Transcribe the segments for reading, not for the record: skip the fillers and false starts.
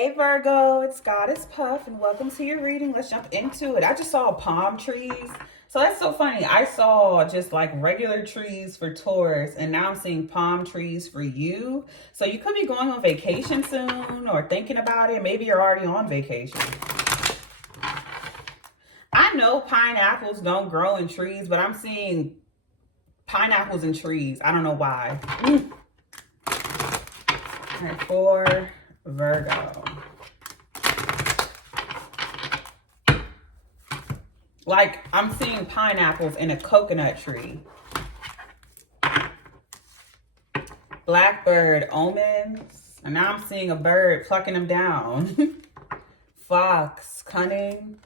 Hey Virgo, it's Goddess Puff and welcome to your reading. Let's jump into it. I just saw palm trees. So that's so funny. I saw just like regular trees for Taurus and now I'm seeing palm trees for you. So you could be going on vacation soon or thinking about it. Maybe you're already on vacation. I know pineapples don't grow in trees, but I'm seeing pineapples in trees. I don't know why. All right, for Virgo. Like, I'm seeing pineapples in a coconut tree. Blackbird omens. And now I'm seeing a bird plucking them down. Fox, cunning.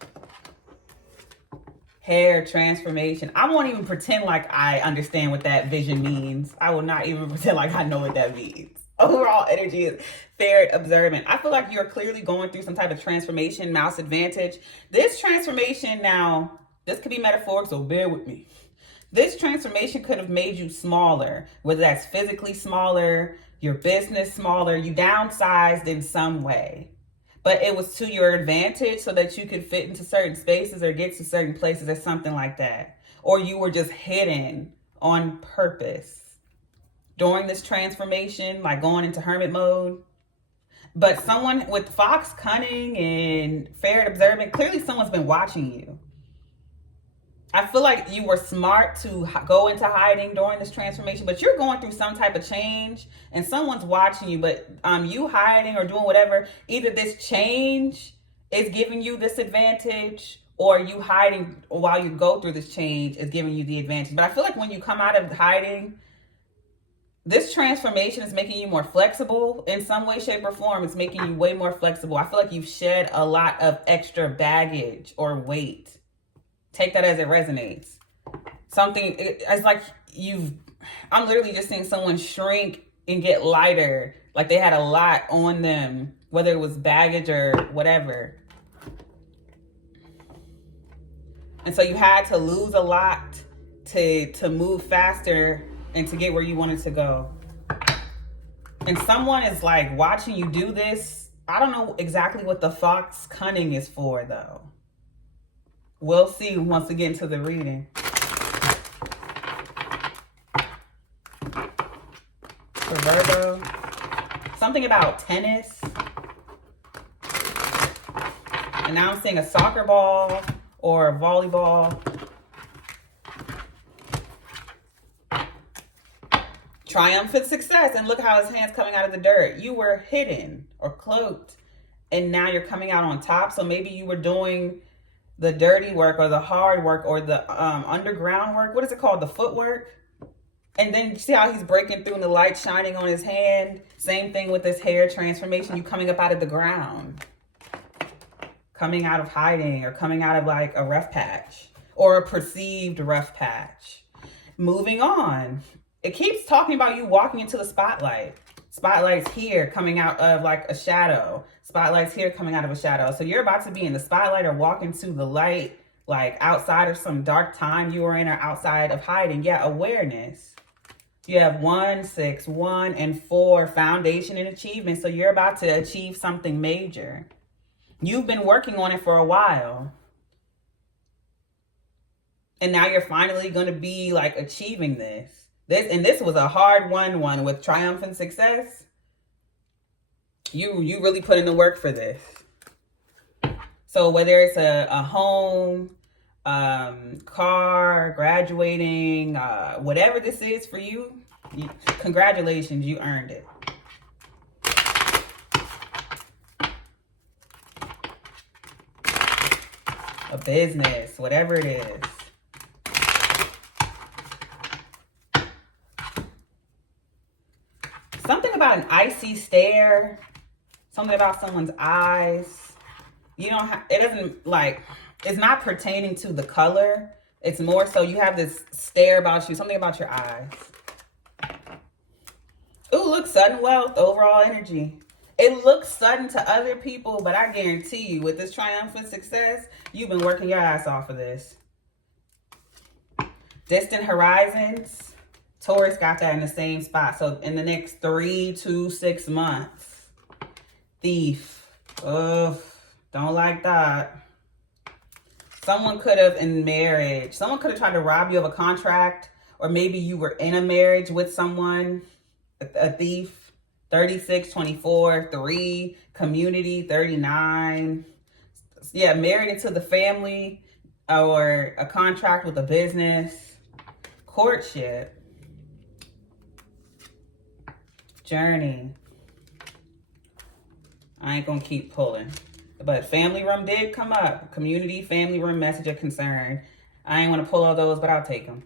Hair transformation. I won't even pretend like I understand what that vision means. I will not even pretend like I know what that means. Overall energy is fair, observant. I feel like you're clearly going through some type of transformation, mouse advantage. This transformation now, this could be metaphoric, so bear with me. This transformation could have made you smaller, whether that's physically smaller, your business smaller, you downsized in some way. But it was to your advantage so that you could fit into certain spaces or get to certain places or something like that. Or you were just hidden on purpose during this transformation, like going into hermit mode. But someone with Fox, cunning, and fair and observant, clearly someone's been watching you. I feel like you were smart to go into hiding during this transformation, but you're going through some type of change and someone's watching you. But you hiding or doing whatever, either this change is giving you this advantage or you hiding while you go through this change is giving you the advantage. But I feel like when you come out of hiding, this transformation is making you more flexible in some way, shape, or form. It's making you way more flexible. I feel like you've shed a lot of extra baggage or weight. Take that as it resonates. It's like I'm literally just seeing someone shrink and get lighter. Like they had a lot on them, whether it was baggage or whatever. And so you had to lose a lot to move faster and to get where you wanted to go. And someone is like watching you do this. I don't know exactly what the fox cunning is for though. We'll see once we get into the reading. For Virgo, something about tennis. And now I'm seeing a soccer ball or a volleyball. Triumphant success, and look how his hand's coming out of the dirt. You were hidden or cloaked, and now you're coming out on top. So maybe you were doing the dirty work or the hard work or the underground work. What is it called? The footwork. And then you see how he's breaking through and the light shining on his hand. Same thing with this hair transformation. You coming up out of the ground, coming out of hiding or coming out of like a rough patch or a perceived rough patch. Moving on. It keeps talking about you walking into the spotlight. Spotlight's here coming out of like a shadow. Spotlight's here coming out of a shadow. So you're about to be in the spotlight or walk into the light, like outside of some dark time you were in or outside of hiding. Yeah, awareness. You have 1, 6, 1, and 4, foundation and achievement. So you're about to achieve something major. You've been working on it for a while. And now you're finally going to be like achieving this. This was a hard one with triumphant success. You really put in the work for this. So whether it's a home, car, graduating, whatever this is for you, congratulations, you earned it. A business, whatever it is. Something about an icy stare, something about someone's eyes. You don't have, it doesn't like, it's not pertaining to the color. It's more so you have this stare about you, something about your eyes. Ooh, look, sudden wealth, overall energy. It looks sudden to other people, but I guarantee you with this triumphant success, you've been working your ass off of this. Distant horizons. Taurus got that in the same spot. So in the next 3 to 6 months, thief, Ugh, don't like that. Someone could have in marriage, someone could have tried to rob you of a contract, or maybe you were in a marriage with someone, a thief. 36, 24, 3, community, 39. Yeah, married into the family or a contract with a business. Courtship. Journey. I ain't gonna keep pulling. But family room did come up. Community, family room, message of concern. I ain't want to pull all those, but I'll take them.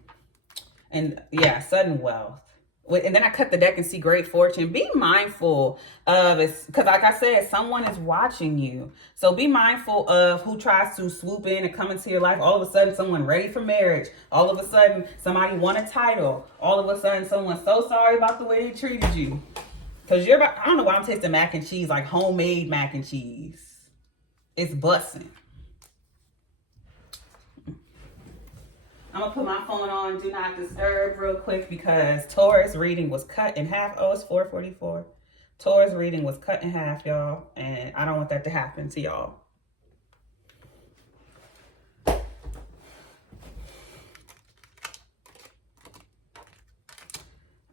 And yeah, sudden wealth. And then I cut the deck and see great fortune. Be mindful of it, because like I said, someone is watching you. So be mindful of who tries to swoop in and come into your life. All of a sudden, someone ready for marriage. All of a sudden, somebody won a title. All of a sudden, someone's so sorry about the way they treated you. Because you're about, I don't know why I'm tasting mac and cheese, like homemade mac and cheese. It's busting. I'm going to put my phone on Do Not Disturb real quick because Taurus reading was cut in half. Oh, it's 4:44. Taurus reading was cut in half, y'all. And I don't want that to happen to y'all.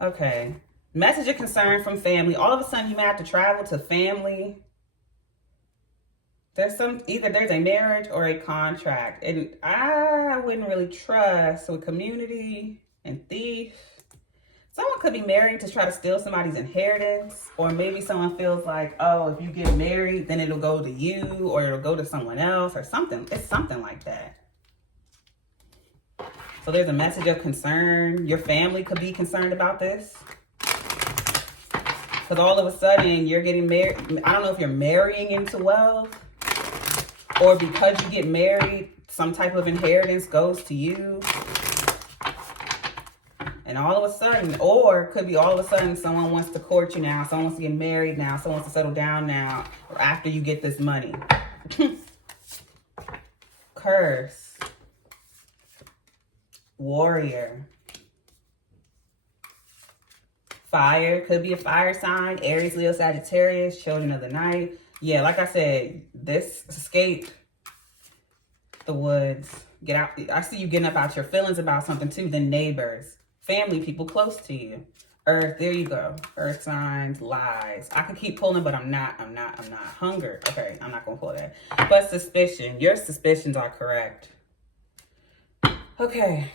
Okay. Message of concern from family. All of a sudden, you may have to travel to family. There's either there's a marriage or a contract. And I wouldn't really trust with community and thief. Someone could be married to try to steal somebody's inheritance. Or maybe someone feels like, oh, if you get married, then it'll go to you or it'll go to someone else or something. It's something like that. So there's a message of concern. Your family could be concerned about this. Because all of a sudden you're getting married. I don't know if you're marrying into wealth. Or because you get married, some type of inheritance goes to you. And all of a sudden, or it could be all of a sudden someone wants to court you now. Someone wants to get married now. Someone wants to settle down now. Or after you get this money. Curse. Warrior. Fire. Could be a fire sign. Aries, Leo, Sagittarius. Children of the night. Yeah, like I said, this escape the woods. Get out. I see you getting up out your feelings about something too. Then neighbors, family, people close to you. Earth, there you go. Earth signs, lies. I could keep pulling, but I'm not. Hunger. Okay, I'm not going to pull that. But suspicion. Your suspicions are correct. Okay.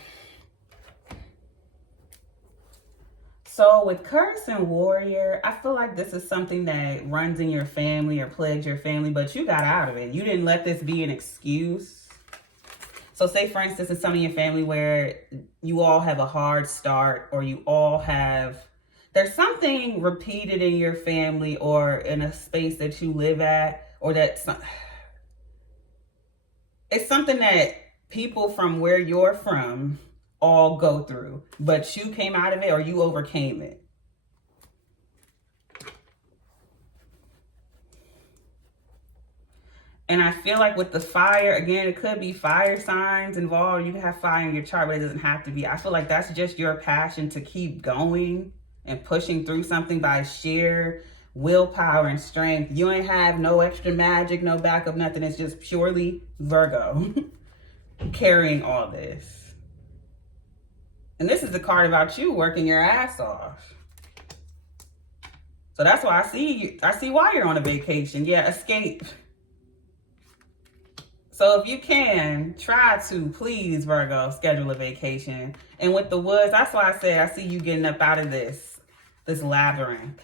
So with curse and warrior, I feel like this is something that runs in your family or plagues your family, but you got out of it. You didn't let this be an excuse. So say, for instance, in some of your family where you all have a hard start or you all have, there's something repeated in your family or in a space that you live at, or that it's something that people from where you're from all go through, but you came out of it or you overcame it. And I feel like with the fire, again, it could be fire signs involved. You can have fire in your chart, but it doesn't have to be. I feel like that's just your passion to keep going and pushing through something by sheer willpower and strength. You ain't have no extra magic, no backup, nothing. It's just purely Virgo carrying all this. And this is the card about you working your ass off. So that's why I see you. I see why you're on a vacation. Yeah, escape. So if you can, try to, please, Virgo, schedule a vacation. And with the woods, that's why I said I see you getting up out of this labyrinth.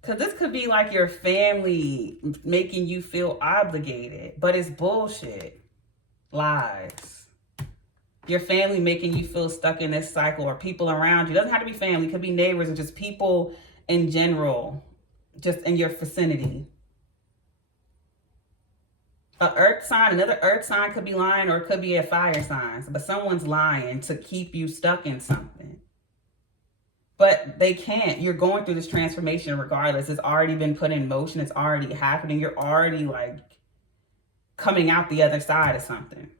Because this could be like your family making you feel obligated, but it's bullshit. Lies. Your family making you feel stuck in this cycle, or people around you. It doesn't have to be family. It could be neighbors or just people in general, just in your vicinity. An earth sign, another earth sign could be lying, or it could be a fire sign. But someone's lying to keep you stuck in something. But they can't. You're going through this transformation regardless. It's already been put in motion. It's already happening. You're already like coming out the other side of something.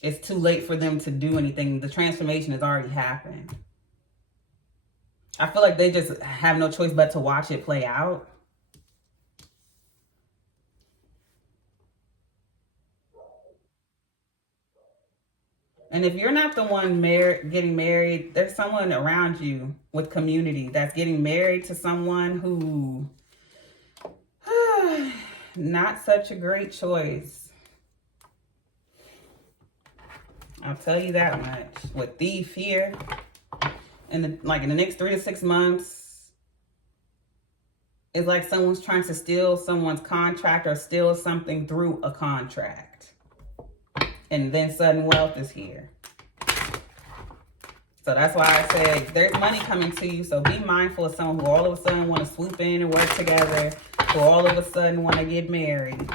It's too late for them to do anything. The transformation has already happened. I feel like they just have no choice but to watch it play out. And if you're not the one getting married, there's someone around you with community that's getting married to someone who, not such a great choice. I'll tell you that much. With thief here, in the next 3 to 6 months, it's like someone's trying to steal someone's contract or steal something through a contract. And then sudden wealth is here. So that's why I said there's money coming to you. So be mindful of someone who all of a sudden want to swoop in and work together, who all of a sudden want to get married.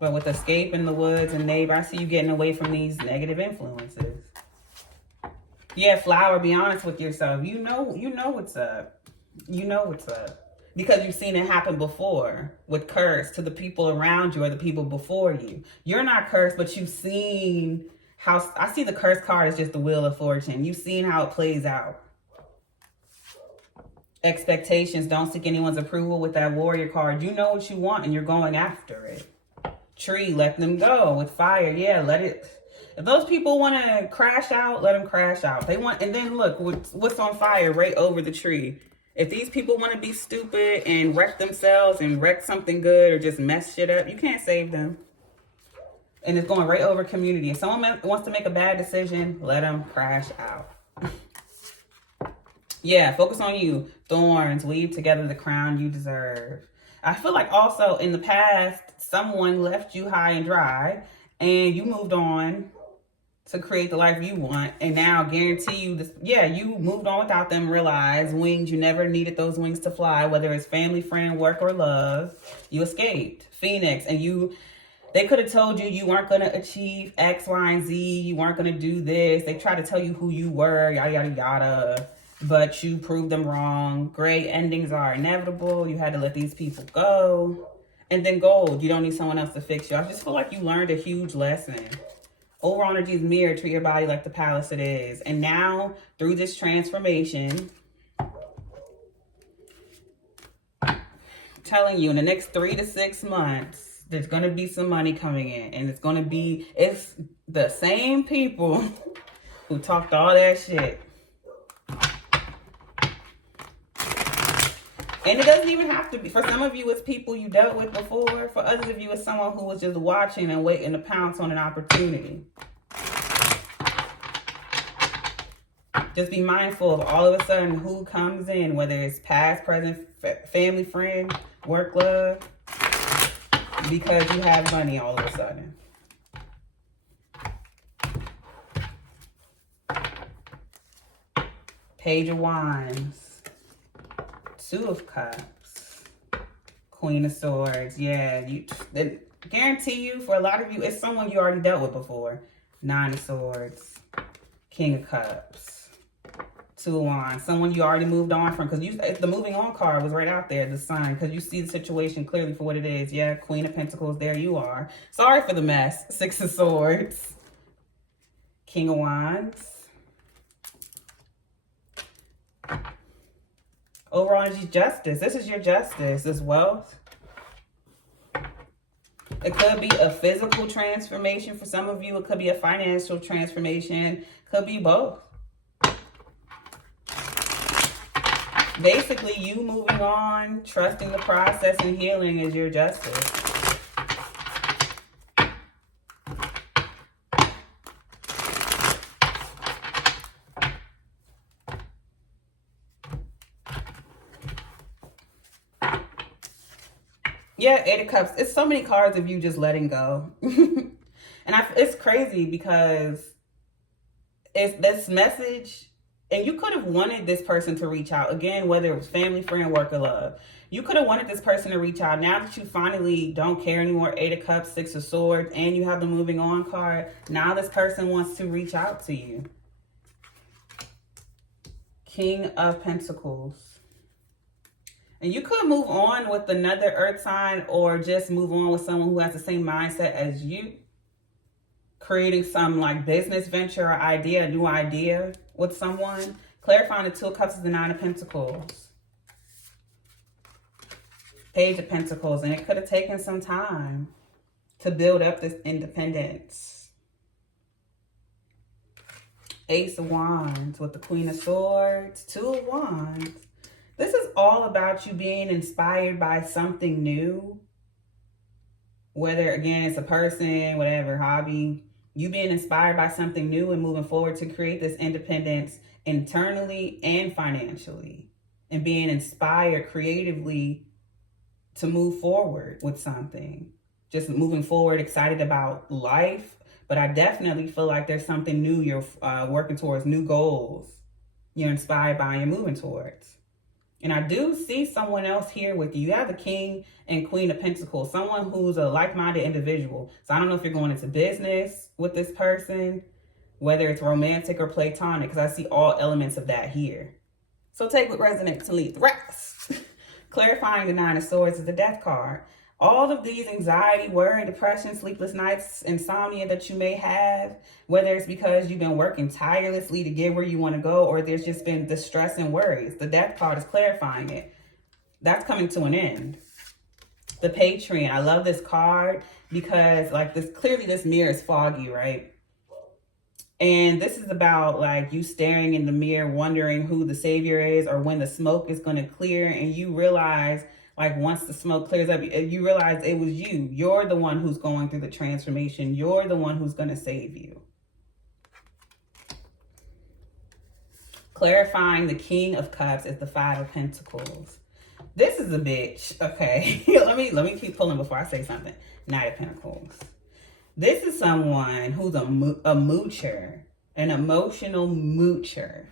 But with escape in the woods and neighbor, I see you getting away from these negative influences. Yeah, flower, be honest with yourself. You know what's up. You know what's up. Because you've seen it happen before with curse to the people around you or the people before you. You're not cursed, but you've seen how, I see the curse card as just the wheel of fortune. You've seen how it plays out. Expectations, don't seek anyone's approval with that warrior card. You know what you want and you're going after it. Tree, let them go. With fire, yeah, let it. If those people want to crash out, let them crash out. They want, and then look, what's on fire right over the tree. If these people want to be stupid and wreck themselves and wreck something good or just mess shit up, you can't save them. And it's going right over community. If someone wants to make a bad decision, let them crash out. Yeah, focus on you. Thorns, weave together the crown you deserve. I feel like also in the past, someone left you high and dry and you moved on to create the life you want. And now guarantee you this, yeah, you moved on without them, realize wings, you never needed those wings to fly, whether it's family, friend, work, or love. You escaped. Phoenix, and they could have told you weren't going to achieve X, Y, and Z. You weren't going to do this. They tried to tell you who you were, yada, yada, yada. But you proved them wrong. Great endings are inevitable. You had to let these people go. And then gold, you don't need someone else to fix you. I just feel like you learned a huge lesson. Overall energy is mirrored to your body like the palace it is. And now, through this transformation, I'm telling you, in the next 3 to 6 months, there's going to be some money coming in. And it's the same people who talked all that shit. And it doesn't even have to be. For some of you, it's people you dealt with before. For others of you, it's someone who was just watching and waiting to pounce on an opportunity. Just be mindful of all of a sudden who comes in, whether it's past, present, family, friend, work, love, because you have money all of a sudden. Page of Wands. 2 of Cups, Queen of Swords. Yeah, they guarantee you, for a lot of you, it's someone you already dealt with before. 9 of Swords, King of Cups, 2 of Wands. Someone you already moved on from, because the moving on card was right out there, the Sun, because you see the situation clearly for what it is. Yeah, Queen of Pentacles, there you are. Sorry for the mess. 6 of Swords, King of Wands. Overall energy, justice. This is your justice. This wealth. It could be a physical transformation for some of you. It could be a financial transformation. Could be both. Basically, you moving on, trusting the process and healing is your justice. Yeah, 8 of Cups. It's so many cards of you just letting go. And it's crazy because it's this message, and you could have wanted this person to reach out. Again, whether it was family, friend, work, or love. You could have wanted this person to reach out. Now that you finally don't care anymore, 8 of Cups, 6 of Swords, and you have the moving on card, now this person wants to reach out to you. King of Pentacles. And you could move on with another earth sign or just move on with someone who has the same mindset as you. Creating some like business venture or idea, a new idea with someone. Clarifying the 2 of Cups is the 9 of Pentacles. Page of Pentacles, and it could have taken some time to build up this independence. Ace of Wands with the Queen of Swords, Two of Wands. This is all about you being inspired by something new. Whether, again, it's a person, whatever, hobby. You being inspired by something new and moving forward to create this independence internally and financially. And being inspired creatively to move forward with something. Just moving forward, excited about life. But I definitely feel like there's something new you're working towards, new goals you're inspired by and you're moving towards. And I do see someone else here with you. You have the King and Queen of Pentacles, someone who's a like-minded individual. So I don't know if you're going into business with this person, whether it's romantic or platonic, because I see all elements of that here. So take what resonates to leave the rest. Clarifying the Nine of Swords is the Death card. All of these anxiety, worry, depression, sleepless nights, insomnia that you may have, whether it's because you've been working tirelessly to get where you want to go, or there's just been distress and worries. The Death card is clarifying it. That's coming to an end. The Patron. I love this card because like this, clearly this mirror is foggy, right? And this is about like you staring in the mirror, wondering who the savior is or when the smoke is going to clear. And you realize, like, once the smoke clears up, you realize it was you. You're the one who's going through the transformation. You're the one who's going to save you. Clarifying the King of Cups is the Five of Pentacles. This is a bitch. Okay. let me keep pulling before I say something. Knight of Pentacles. This is someone who's a moocher, an emotional moocher.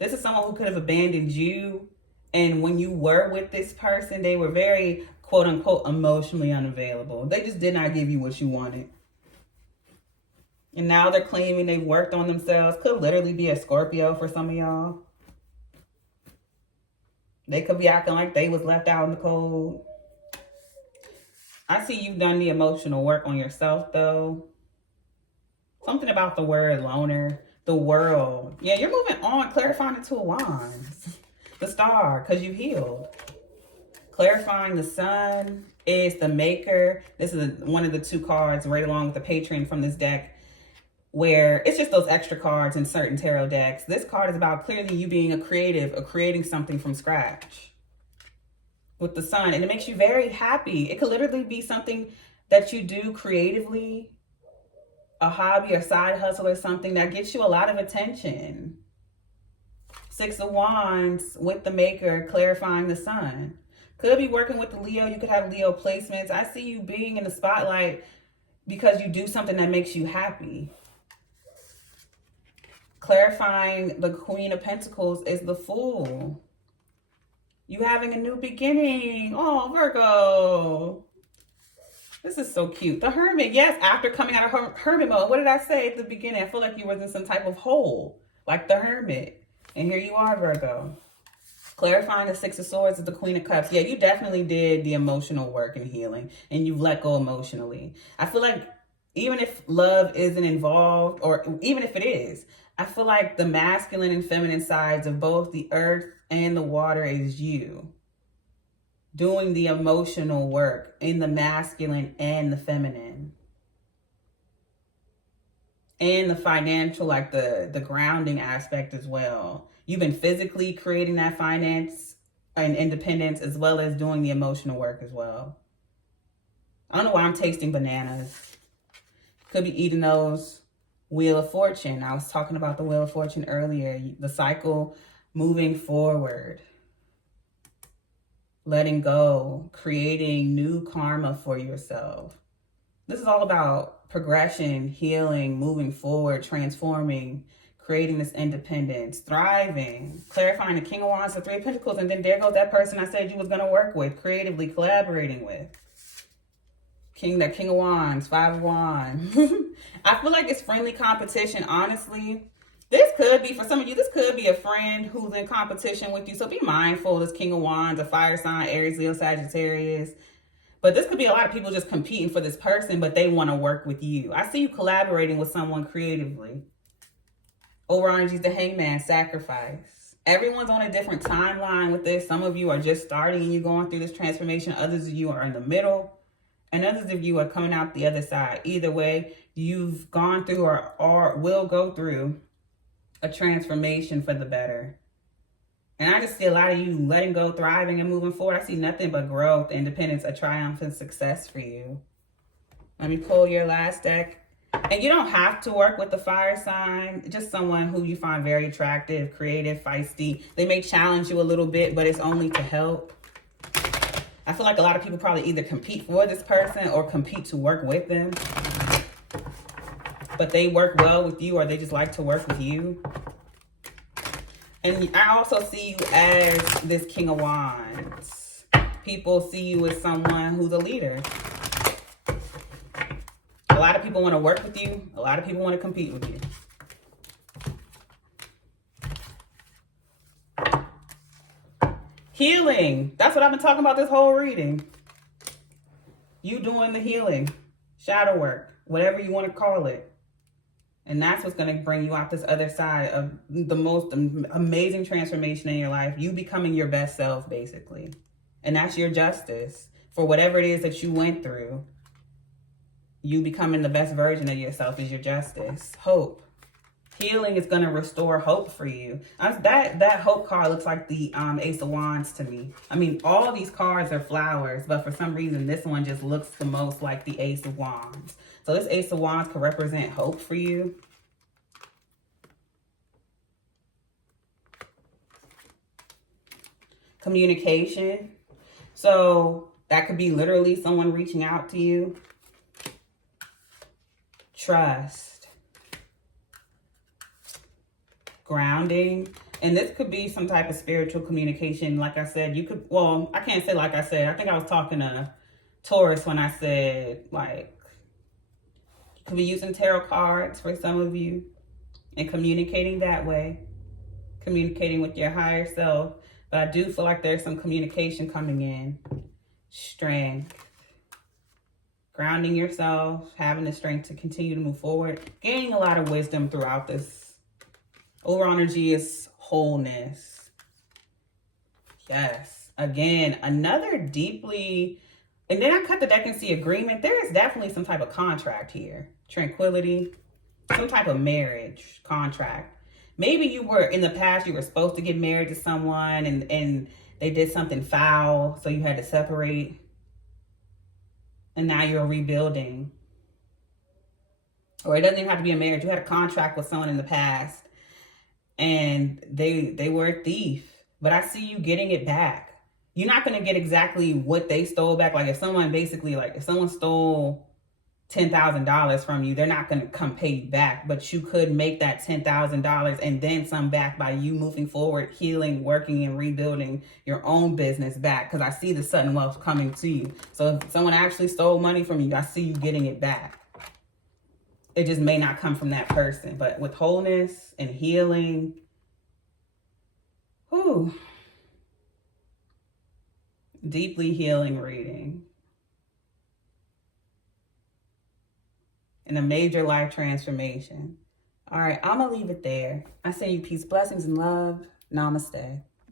This is someone who could have abandoned you. And when you were with this person, they were very, quote unquote, emotionally unavailable. They just did not give you what you wanted. And now they're claiming they've worked on themselves. Could literally be a Scorpio for some of y'all. They could be acting like they was left out in the cold. I see you've done the emotional work on yourself, though. Something about the word loner. The world. Yeah, you're moving on. Clarifying the Two of Wands. The Star, because you healed. Clarifying the Sun is the Maker. This is one of the two cards right along with the Patron from this deck, where it's just those extra cards in certain tarot decks. This card is about clearly you being a creative, or creating something from scratch with the Sun. And it makes you very happy. It could literally be something that you do creatively, a hobby or side hustle or something that gets you a lot of attention. Six of Wands with the Maker, clarifying the Sun. Could be working with the Leo. You could have Leo placements. I see you being in the spotlight because you do something that makes you happy. Clarifying the Queen of Pentacles is the Fool. You having a new beginning. Oh, Virgo. This is so cute. The Hermit. Yes, after coming out of Hermit mode. What did I say at the beginning? I feel like you was in some type of hole, like the Hermit. And here you are, Virgo. Clarifying the Six of Swords is the Queen of Cups. Yeah, you definitely did the emotional work and healing. And you've let go emotionally. I feel like even if love isn't involved, or even if it is, I feel like the masculine and feminine sides of both the earth and the water is you. Doing the emotional work in the masculine and the feminine. And the financial, like the grounding aspect as well. You've been physically creating that finance and independence as well as doing the emotional work as well. I don't know why I'm tasting bananas. Could be eating those Wheel of Fortune. I was talking about the Wheel of Fortune earlier. The cycle moving forward. Letting go. Creating new karma for yourself. This is all about progression, healing, moving forward, transforming, creating this independence, thriving, clarifying the King of Wands, the Three of Pentacles, and then there goes that person I said you was going to work with, creatively collaborating with. King of Wands, Five of Wands. I feel like it's friendly competition, honestly. This could be, for some of you, this could be a friend who's in competition with you. So be mindful, this King of Wands, a fire sign, Aries, Leo, Sagittarius. But this could be a lot of people just competing for this person, but they want to work with you. I see you collaborating with someone creatively. Over energies, the Hangman, sacrifice. Everyone's on a different timeline with this. Some of you are just starting and you're going through this transformation. Others of you are in the middle. And others of you are coming out the other side. Either way, you've gone through or will go through a transformation for the better. And I just see a lot of you letting go, thriving, and moving forward. I see nothing but growth, independence, a triumphant success for you. Let me pull your last deck. And you don't have to work with the fire sign. Just someone who you find very attractive, creative, feisty. They may challenge you a little bit, but it's only to help. I feel like a lot of people probably either compete for this person or compete to work with them. But they work well with you, or they just like to work with you. And I also see you as this King of Wands. People see you as someone who's a leader. A lot of people want to work with you. A lot of people want to compete with you. Healing. That's what I've been talking about this whole reading. You doing the healing. Shadow work. Whatever you want to call it. And that's what's going to bring you out this other side of the most amazing transformation in your life. You becoming your best self, basically. And that's your justice. For whatever it is that you went through. You becoming the best version of yourself is your justice. Hope. Healing is going to restore hope for you. That hope card looks like the Ace of Wands to me. I mean, all of these cards are flowers, but for some reason, this one just looks the most like the Ace of Wands. So this Ace of Wands could represent hope for you. Communication. So that could be literally someone reaching out to you. Trust. Grounding. And this could be some type of spiritual communication. Like I said, you could, well, I can't say like I said. I think I was talking to Taurus when I said, like, you could be using tarot cards for some of you and communicating that way. Communicating with your higher self. But I do feel like there's some communication coming in. Strength. Grounding yourself. Having the strength to continue to move forward. Gaining a lot of wisdom throughout this. Overall energy is wholeness. Yes. Again, another deeply... And then I cut the deck and see agreement. There is definitely some type of contract here. Tranquility. Some type of marriage contract. Maybe you were, in the past, you were supposed to get married to someone and they did something foul, so you had to separate. And now you're rebuilding. Or it doesn't even have to be a marriage. You had a contract with someone in the past and they were a thief. But I see you getting it back. You're not going to get exactly what they stole back. Like if someone basically, like if someone stole $10,000 from you, they're not going to come pay you back. But you could make that $10,000 and then some back by you moving forward, healing, working, and rebuilding your own business back. Because I see the sudden wealth coming to you. So if someone actually stole money from you, I see you getting it back. It just may not come from that person. But with wholeness and healing, whew, deeply healing reading. And a major life transformation. All right, I'm going to leave it there. I send you peace, blessings, and love. Namaste.